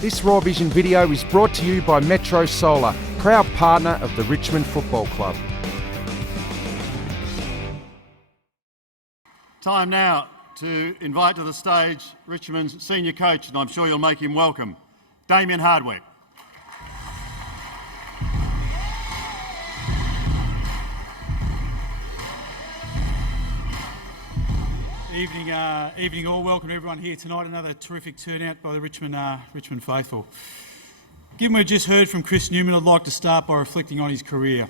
This Raw Vision video is brought to you by Metro Solar, proud partner of the Richmond Football Club. Time now to invite to the stage Richmond's senior coach, and I'm sure you'll make him welcome, Damien Hardwick. Evening all. Welcome to everyone here tonight. Another terrific turnout by the Richmond faithful. Given we've just heard from Chris Newman, I'd like to start by reflecting on his career.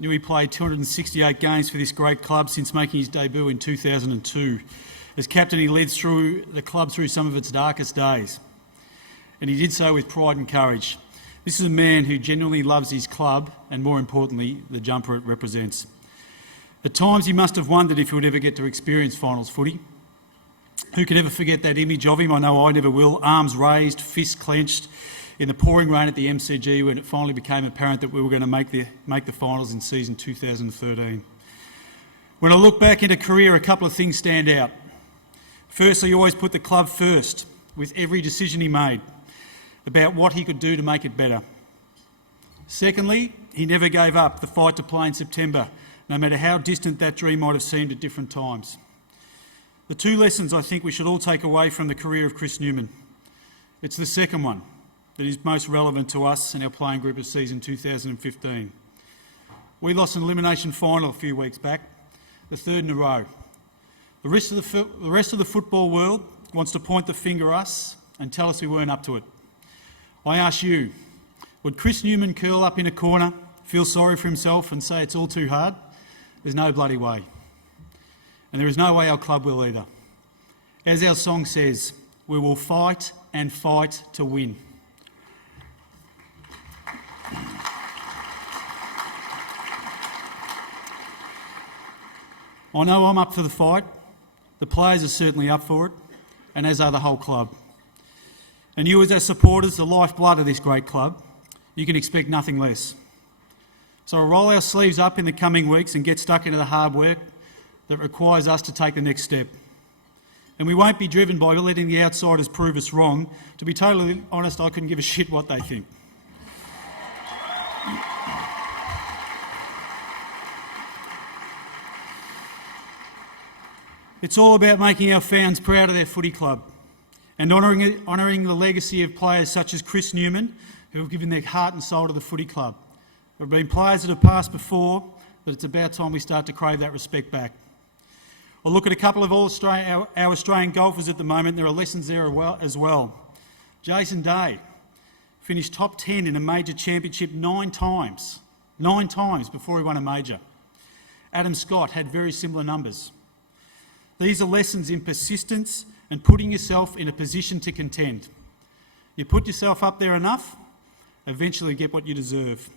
He played 268 games for this great club since making his debut in 2002. As captain, he led the club through some of its darkest days, and he did so with pride and courage. This is a man who genuinely loves his club and, more importantly, the jumper it represents. At times he must have wondered if he would ever get to experience finals footy. Who can ever forget that image of him? I know I never will. Arms raised, fists clenched in the pouring rain at the MCG when it finally became apparent that we were going to make the finals in season 2013. When I look back into career, a couple of things stand out. Firstly, he always put the club first with every decision he made about what he could do to make it better. Secondly, he never gave up the fight to play in September, no matter how distant that dream might have seemed at different times. The two lessons I think we should all take away from the career of Chris Newman. It's the second one that is most relevant to us and our playing group of season 2015. We lost an elimination final a few weeks back, the third in a row. The rest of the football world wants to point the finger at us and tell us we weren't up to it. I ask you, would Chris Newman curl up in a corner, feel sorry for himself and say it's all too hard? There's no bloody way. And there is no way our club will either. As our song says, we will fight and fight to win. I know I'm up for the fight. The players are certainly up for it, and as are the whole club. And you as our supporters, the lifeblood of this great club, you can expect nothing less. So we'll roll our sleeves up in the coming weeks and get stuck into the hard work that requires us to take the next step. And we won't be driven by letting the outsiders prove us wrong. To be totally honest, I couldn't give a shit what they think. It's all about making our fans proud of their footy club and honouring the legacy of players such as Chris Newman, who have given their heart and soul to the footy club. There have been players that have passed before, but it's about time we start to crave that respect back. I'll look at a couple of our Australian golfers at the moment. There are lessons there as well. Jason Day finished top 10 in a major championship 9 times before he won a major. Adam Scott had very similar numbers. These are lessons in persistence and putting yourself in a position to contend. You put yourself up there enough, eventually get what you deserve.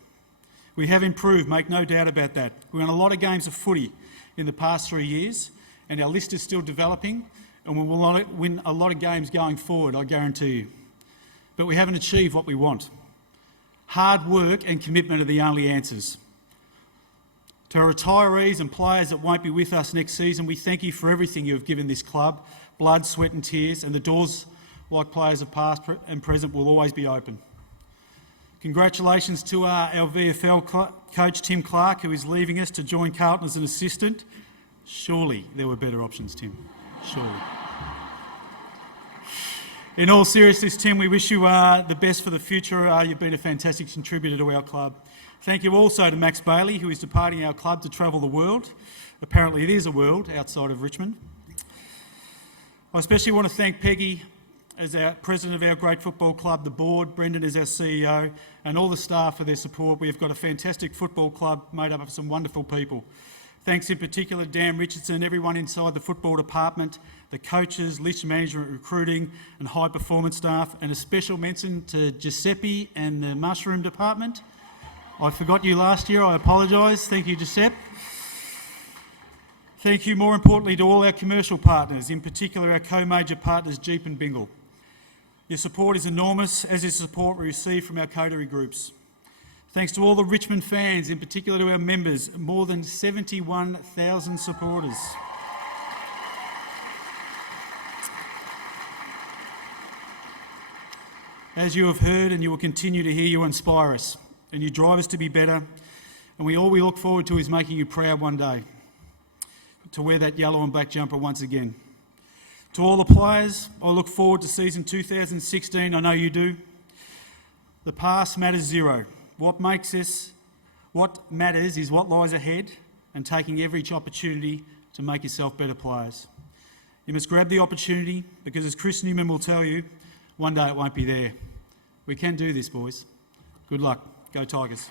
We have improved, make no doubt about that. We won a lot of games of footy in the past 3 years, and our list is still developing, and we will win a lot of games going forward, I guarantee you. But we haven't achieved what we want. Hard work and commitment are the only answers. To our retirees and players that won't be with us next season, we thank you for everything you have given this club, blood, sweat and tears, and the doors, like players of past and present, will always be open. Congratulations to our VFL coach, Tim Clark, who is leaving us to join Carlton as an assistant. Surely there were better options, Tim. Surely. In all seriousness, Tim, we wish you the best for the future. You've been a fantastic contributor to our club. Thank you also to Max Bailey, who is departing our club to travel the world. Apparently it is a world outside of Richmond. I especially want to thank Peggy as our president of our great football club, the board, Brendan as our CEO, and all the staff for their support. We've got a fantastic football club made up of some wonderful people. Thanks in particular to Dan Richardson, everyone inside the football department, the coaches, list management, recruiting and high performance staff, and a special mention to Giuseppe and the mushroom department. I forgot you last year, I apologise. Thank you, Giuseppe. Thank you more importantly to all our commercial partners, in particular our co-major partners Jeep and Bingle. Your support is enormous, as is the support we receive from our coterie groups. Thanks to all the Richmond fans, in particular to our members, more than 71,000 supporters. As you have heard and you will continue to hear, you inspire us and you drive us to be better. And all we look forward to is making you proud one day to wear that yellow and black jumper once again. To all the players, I look forward to season 2016. I know you do. The past matters zero. What matters is what lies ahead and taking every opportunity to make yourself better players. You must grab the opportunity because, as Chris Newman will tell you, one day it won't be there. We can do this, boys. Good luck. Go Tigers.